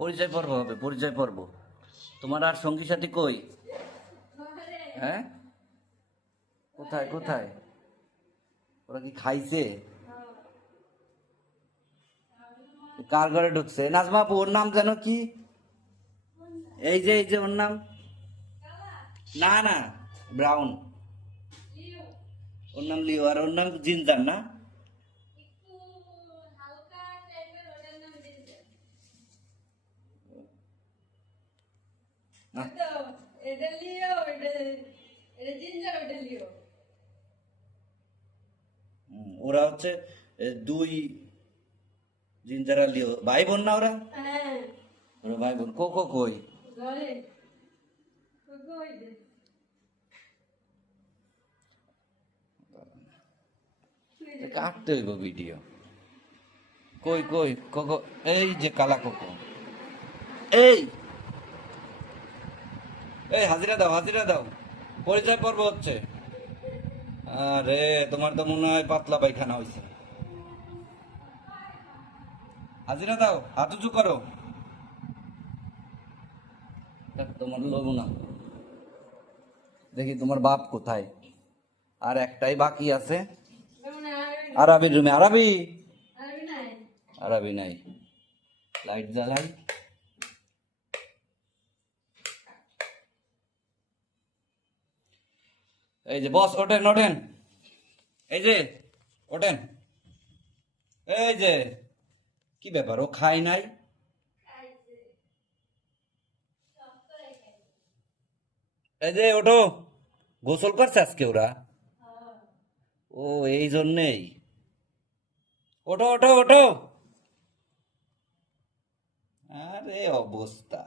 পরিচয় পর্ব হবে, পরিচয় পর্ব। তোমার আর সঙ্গী সাথী কই? হ্যাঁ, কোথায় কোথায়? ওরা কি খাইছে? কার ঘরে ঢুকছে? নাজমা আপু, ওর নাম যেন কি? এই যে ওর নাম। না না, ব্রাউন। ওর নাম লিও, আর ওর নাম জিঞ্জার না? ওরা হচ্ছে দুই জিঞ্জার আর লিও ভাই বোন না ওরা? ওরা ভাই বোন। কোকো কই? কাটতে হইব ভিডিও। কই কই কোকো? এই যে কালা কোকো। এই এই হাজিরা দাও, হাজিরা দাও, পরিচয় পর্ব হচ্ছে। আরে তোমার তো মনে হয় পাতলা পায়খানা হয়েছে। হাজিরা দাও, হাত উঁচু করো। তোমার লোক না, দেখি তোমার বাপ কোথায়। আর একটাই বাকি আছে, আরবির রুমে। আরবি, আরবি নাই। লাইট জ্বালাই। এই যে বস, ওঠেন ওঠেন, এই যে ওঠেন। এই যে কি ব্যাপার, ও খায় নাই? এই যে ওঠো, গোসল করছে আজকে ওরা। ও এই জন্যেই। ওঠো ওঠো ওঠো। আরে অবস্থা।